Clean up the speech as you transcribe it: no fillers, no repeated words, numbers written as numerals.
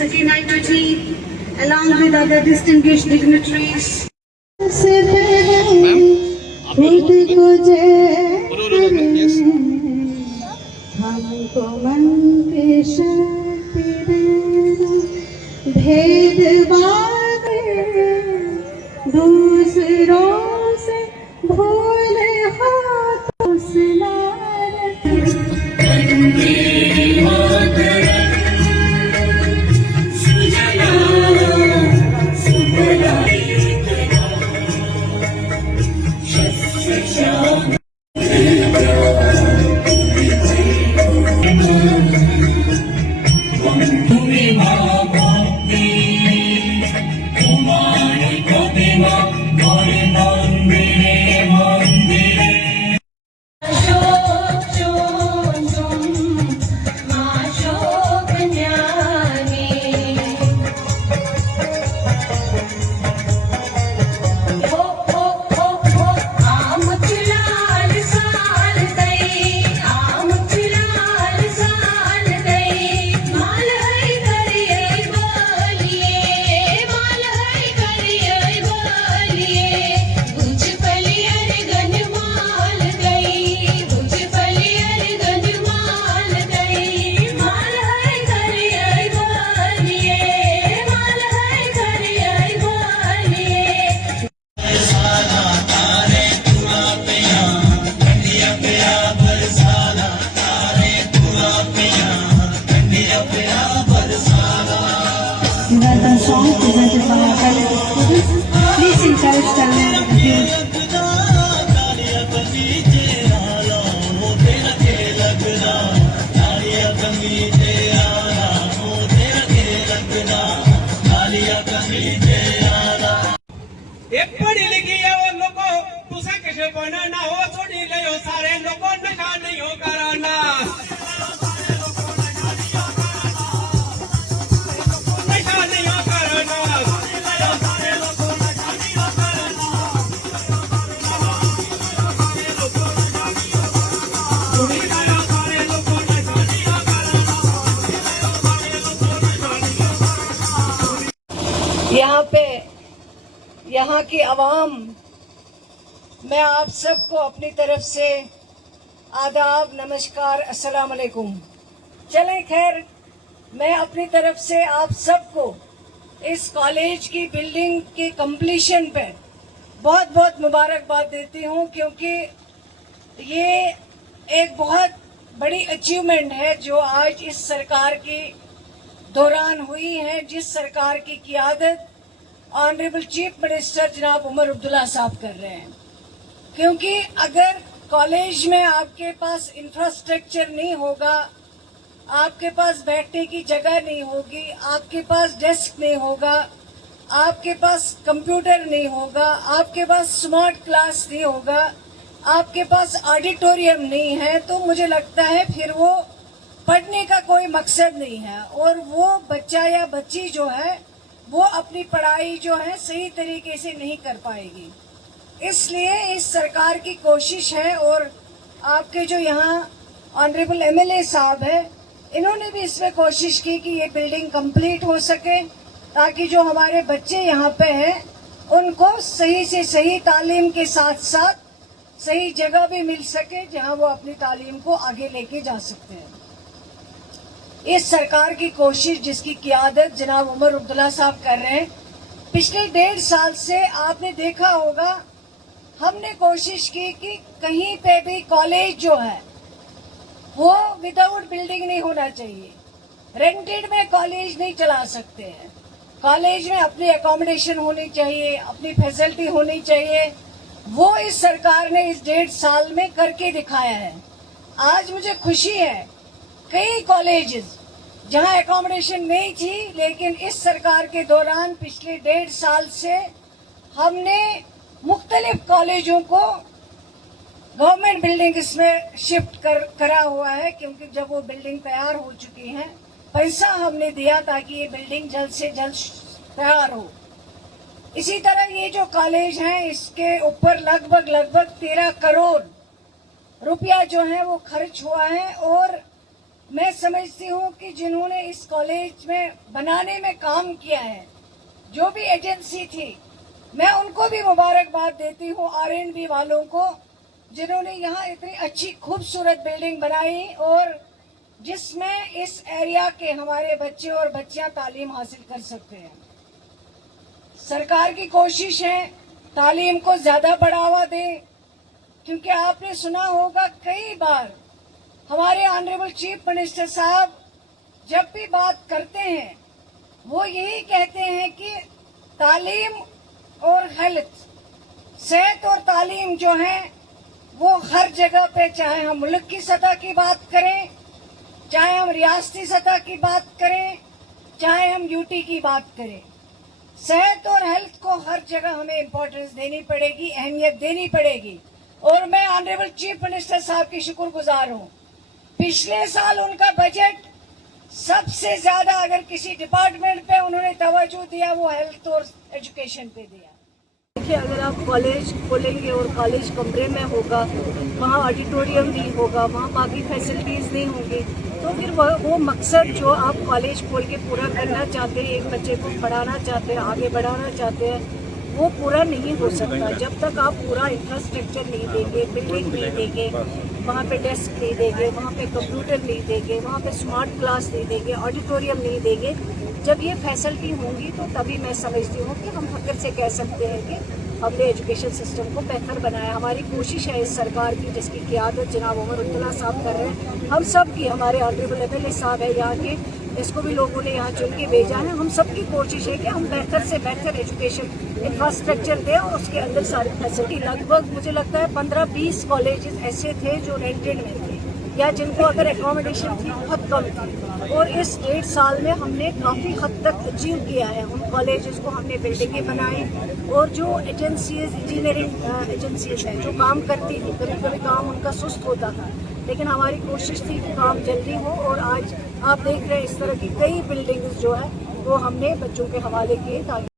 Sakina Yuji, along with other distinguished dignitaries. हमको मन के भेदभाव दूसरों से भूले हाथों से The song presented by our fellow students. Please encourage them and abuse. पढ़ी लिखी है वो लोगों तुसा किसे पढ़ना ना हो छोड़ी गयो सारे लोगों नशा नहीं हो कराना यहाँ की आवाम, मैं आप सबको अपनी तरफ से आदाब, नमस्कार, अस्सलाम वालेकुम। चलें खैर, मैं अपनी तरफ से आप सबको इस कॉलेज की बिल्डिंग के कंप्लीशन पे बहुत बहुत मुबारकबाद देती हूँ, क्योंकि ये एक बहुत बड़ी अचीवमेंट है जो आज इस सरकार के दौरान हुई है, जिस सरकार की क़ियादत ऑनरेबल चीफ मिनिस्टर जनाब उमर अब्दुल्ला साहब कर रहे हैं। क्योंकि अगर कॉलेज में आपके पास इंफ्रास्ट्रक्चर नहीं होगा, आपके पास बैठने की जगह नहीं होगी, आपके पास डेस्क नहीं होगा, आपके पास कंप्यूटर नहीं होगा, आपके पास स्मार्ट क्लास नहीं होगा, आपके पास ऑडिटोरियम नहीं है, तो मुझे लगता है फिर वो पढ़ने का कोई मकसद नहीं है और वो बच्चा या बच्ची जो है वो अपनी पढ़ाई जो है सही तरीके से नहीं कर पाएगी। इसलिए इस सरकार की कोशिश है और आपके जो यहाँ ऑनरेबल एमएलए साहब है, इन्होंने भी इसमें कोशिश की कि ये बिल्डिंग कंप्लीट हो सके, ताकि जो हमारे बच्चे यहाँ पे हैं उनको सही से सही तालीम के साथ साथ सही जगह भी मिल सके जहाँ वो अपनी तालीम को आगे लेके जा सकते हैं। इस सरकार की कोशिश, जिसकी क़ियादत जनाब उमर अब्दुल्ला साहब कर रहे हैं, पिछले 1.5 साल से आपने देखा होगा, हमने कोशिश की कि कहीं पे भी कॉलेज जो है वो विदाउट बिल्डिंग नहीं होना चाहिए। रेंटेड में कॉलेज नहीं चला सकते हैं, कॉलेज में अपनी एकोमोडेशन होनी चाहिए, अपनी फैसिलिटी होनी चाहिए। वो इस सरकार ने इस 1.5 साल में करके दिखाया है। आज मुझे खुशी है, कई कॉलेजेस जहां एकोमोडेशन नहीं थी, लेकिन इस सरकार के दौरान पिछले 1.5 साल से हमने मुख्तलिफ कॉलेजों को गवर्नमेंट बिल्डिंग्स में शिफ्ट करा हुआ है, क्योंकि जब वो बिल्डिंग तैयार हो चुकी है, पैसा हमने दिया ताकि ये बिल्डिंग जल्द से जल्द तैयार हो। इसी तरह ये जो कॉलेज है, इसके ऊपर लगभग 13 करोड़ रुपया जो है वो खर्च हुआ है और मैं समझती हूँ कि जिन्होंने इस कॉलेज में बनाने में काम किया है, जो भी एजेंसी थी, मैं उनको भी मुबारकबाद देती हूँ, R&D वालों को, जिन्होंने यहाँ इतनी अच्छी खूबसूरत बिल्डिंग बनाई और जिसमें इस एरिया के हमारे बच्चे और बच्चियाँ तालीम हासिल कर सकते हैं। सरकार की कोशिश है तालीम को ज़्यादा बढ़ावा दे, क्योंकि आपने सुना होगा कई बार हमारे ऑनरेबल चीफ मिनिस्टर साहब जब भी बात करते हैं वो यही कहते हैं कि तालीम और हेल्थ, सेहत और तालीम जो है वो हर जगह पे, चाहे हम मुल्क की सतह की बात करें, चाहे हम रियासती सतह की बात करें, चाहे हम यूटी की बात करें, सेहत और हेल्थ को हर जगह हमें इम्पोर्टेंस देनी पड़ेगी, अहमियत देनी पड़ेगी। और मैं ऑनरेबल चीफ मिनिस्टर साहब की शुक्रगुजार हूँ। पिछले साल उनका बजट सबसे ज्यादा अगर किसी डिपार्टमेंट पे उन्होंने तवज्जो दिया वो हेल्थ और एजुकेशन पे दिया। देखिए, अगर आप कॉलेज खोलेंगे और कॉलेज कमरे में होगा, वहाँ ऑडिटोरियम नहीं होगा, वहाँ बाकी फैसिलिटीज़ नहीं होंगी, तो फिर वो मकसद जो आप कॉलेज खोल के पूरा करना चाहते हैं, एक बच्चे को पढ़ाना चाहते हैं, आगे बढ़ाना चाहते हैं, वो पूरा नहीं हो सकता जब तक आप पूरा इंफ्रास्ट्रक्चर नहीं देंगे, बिल्डिंग नहीं देंगे, वहाँ पे डेस्क नहीं देंगे, वहाँ पे कंप्यूटर नहीं देंगे, वहाँ पे स्मार्ट क्लास नहीं देंगे, ऑडिटोरियम नहीं देंगे। जब ये फैसिलिटी होंगी तो तभी मैं समझती हूँ कि हम फख्र से कह सकते हैं कि हमने एजुकेशन सिस्टम को बेहतर बनाया। हमारी कोशिश है इस सरकार की, जिसकी क़ियादत जनाब उमर अब्दुल्ला साहब कर रहे हैं, हम सब की, हमारे ऑनरेबल MLA साहब है यहाँ के, इसको भी लोगों ने यहाँ चुन के भेजा है। हम सब की कोशिश है कि हम बेहतर से बेहतर एजुकेशन इंफ्रास्ट्रक्चर दें और उसके अंदर सारी फैसिलिटी। लगभग मुझे लगता है 15-20 कॉलेजेस ऐसे थे जो रेंटेड में थे या जिनको अगर एकोमोडेशन थी बहुत कम थी, और इस 1.5 साल में हमने काफ़ी हद तक अचीव किया है। उन कॉलेजेस को हमने बिल्डिंगें बनाई, और जो एजेंसीज, इंजीनियरिंग एजेंसीज हैं जो काम करती थी, कभी कभी काम उनका सुस्त होता था, लेकिन हमारी कोशिश थी कि काम जल्दी हो। और आज आप देख रहे हैं इस तरह की कई बिल्डिंग्स जो है वो हमने बच्चों के हवाले किए ताकि